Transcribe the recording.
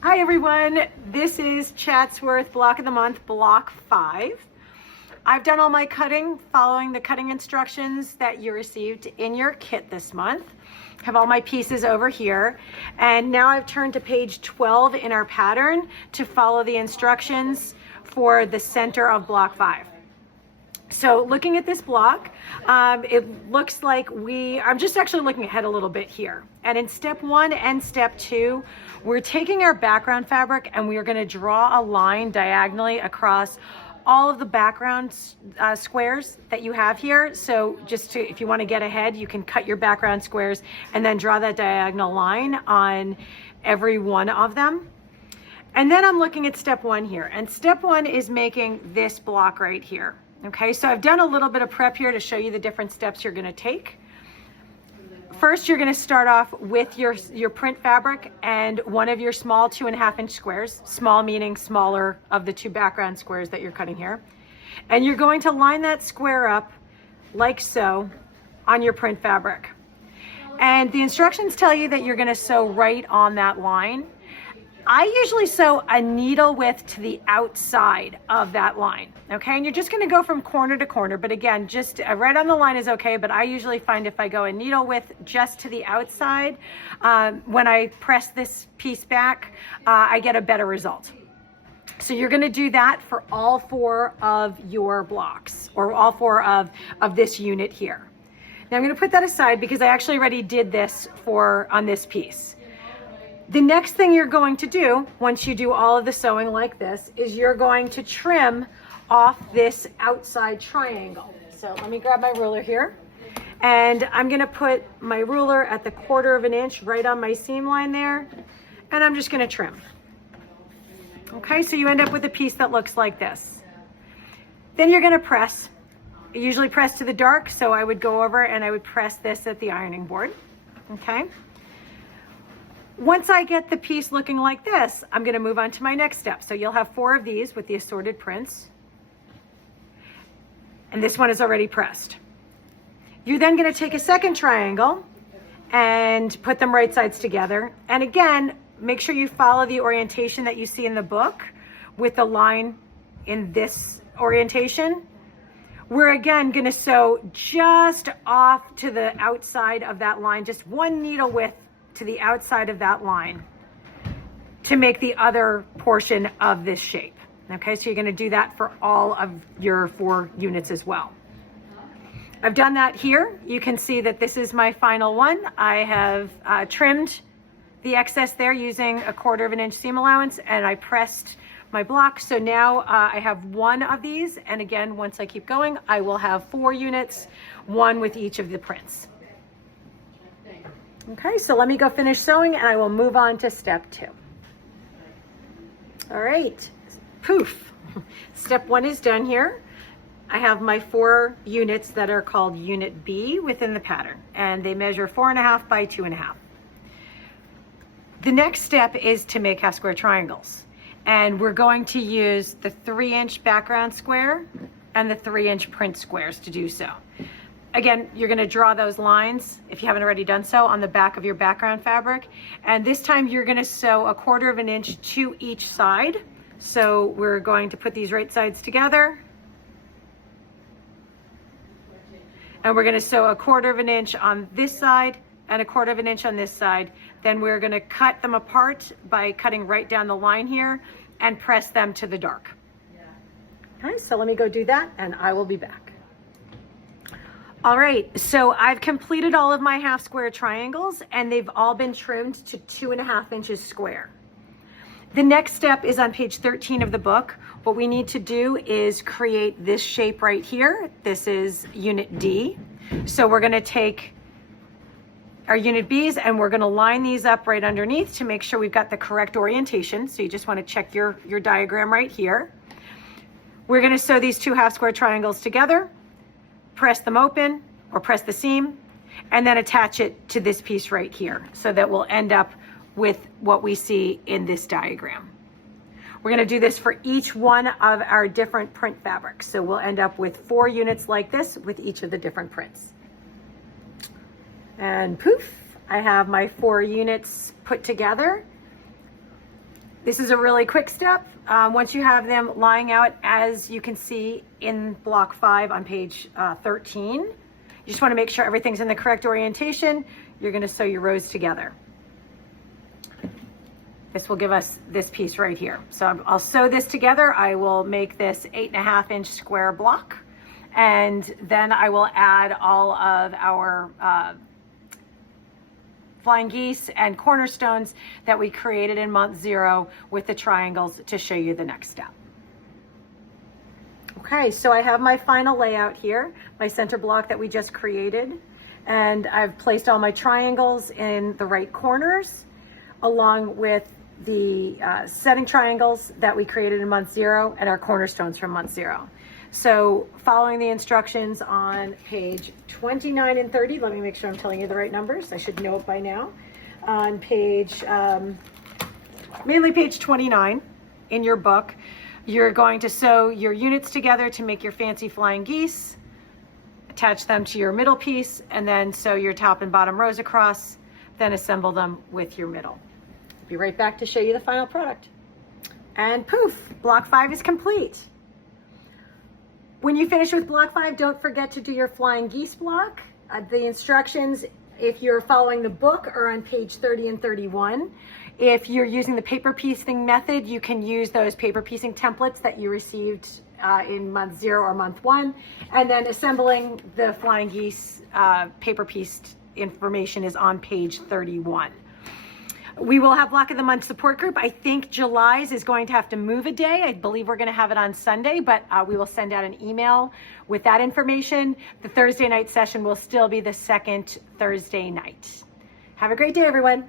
Hi everyone, this is Chatsworth Block of the Month, Block 5. I've done all my cutting following the cutting instructions that you received in your kit this month. Have all my pieces over here, and now I've turned to page 12 in our pattern to follow the instructions for the center of Block 5. So looking at this block, it looks like I'm just actually looking ahead a little bit here. And in step 1 and step 2, we're taking our background fabric and we are going to draw a line diagonally across all of the background squares that you have here. So if you want to get ahead, you can cut your background squares and then draw that diagonal line on every one of them. And then I'm looking at step 1 here, and step 1 is making this block right here. Okay, so I've done a little bit of prep here to show you the different steps you're going to take. First, you're going to start off with your print fabric and one of your small 2.5 inch squares, small meaning smaller of the 2 background squares that you're cutting here. And you're going to line that square up like so on your print fabric. And the instructions tell you that you're going to sew right on that line. I usually sew a needle width to the outside of that line, okay? And you're just gonna go from corner to corner, but again, just right on the line is okay, but I usually find if I go a needle width just to the outside, when I press this piece back, I get a better result. So you're gonna do that for all 4 of your blocks, or all 4 of this unit here. Now I'm gonna put that aside because I actually already did this on this piece. The next thing you're going to do, once you do all of the sewing like this, is you're going to trim off this outside triangle. So let me grab my ruler here. And I'm gonna put my ruler at the 1/4 inch right on my seam line there. And I'm just gonna trim. Okay, so you end up with a piece that looks like this. Then you're gonna press. I usually press to the dark, so I would go over and I would press this at the ironing board, okay? Once I get the piece looking like this, I'm going to move on to my next step. So you'll have 4 of these with the assorted prints. And this one is already pressed. You're then going to take a second triangle and put them right sides together. And again, make sure you follow the orientation that you see in the book with the line in this orientation. We're again going to sew just off to the outside of that line, just 1 needle width to the outside of that line to make the other portion of this shape. Okay, so you're going to do that for all of your 4 units as well. I've done that here. You can see that this is my final one. I have trimmed the excess there using a 1/4 inch seam allowance, and I pressed my block. So now I have 1 of these, and again, once I keep going, I will have 4 units, 1 with each of the prints. Okay, so let me go finish sewing and I will move on to step 2. All right, poof. Step 1 is done here. I have my 4 units that are called Unit B within the pattern, and they measure 4.5 by 2.5. The next step is to make half square triangles. And we're going to use the 3 inch background square and the 3 inch print squares to do so. Again, you're going to draw those lines, if you haven't already done so, on the back of your background fabric. And this time you're going to sew a 1/4 inch to each side. So we're going to put these right sides together. And we're going to sew a 1/4 inch on this side and a 1/4 inch on this side. Then we're going to cut them apart by cutting right down the line here and press them to the dark. Okay, so let me go do that and I will be back. All right, so I've completed all of my half square triangles and they've all been trimmed to 2.5 inches square. The next step is on page 13 of the book. What we need to do is create this shape right here. This is Unit D. So we're gonna take our Unit Bs and we're gonna line these up right underneath to make sure we've got the correct orientation. So you just wanna check your diagram right here. We're gonna sew these 2 half square triangles together, press them open or press the seam, and then attach it to this piece right here so that we'll end up with what we see in this diagram. We're going to do this for each one of our different print fabrics. So we'll end up with 4 units like this with each of the different prints. And poof, I have my 4 units put together. This is a really quick step. Once you have them lying out, as you can see in block 5 on page 13, you just want to make sure everything's in the correct orientation. You're going to sew your rows together. This will give us this piece right here. So I'll sew this together. I will make this 8.5 inch square block, and then I will add all of our flying geese and cornerstones that we created in month 0 with the triangles to show you the next step. Okay, so I have my final layout here, my center block that we just created, and I've placed all my triangles in the right corners along with the setting triangles that we created in month 0 and our cornerstones from month 0. So following the instructions on page 29 and 30, let me make sure I'm telling you the right numbers. I should know it by now. On page, mainly page 29 in your book, you're going to sew your units together to make your fancy flying geese, attach them to your middle piece, and then sew your top and bottom rows across, then assemble them with your middle. Be right back to show you the final product. And poof, block 5 is complete. When you finish with block 5, don't forget to do your flying geese block. The instructions, if you're following the book, are on page 30 and 31. If you're using the paper piecing method, you can use those paper piecing templates that you received in month 0 or month 1. And then assembling the flying geese paper pieced information is on page 31. We will have Block of the Month support group. I think July's is going to have to move a day. I believe we're going to have it on Sunday, but we will send out an email with that information. The Thursday night session will still be the second Thursday night. Have a great day, everyone.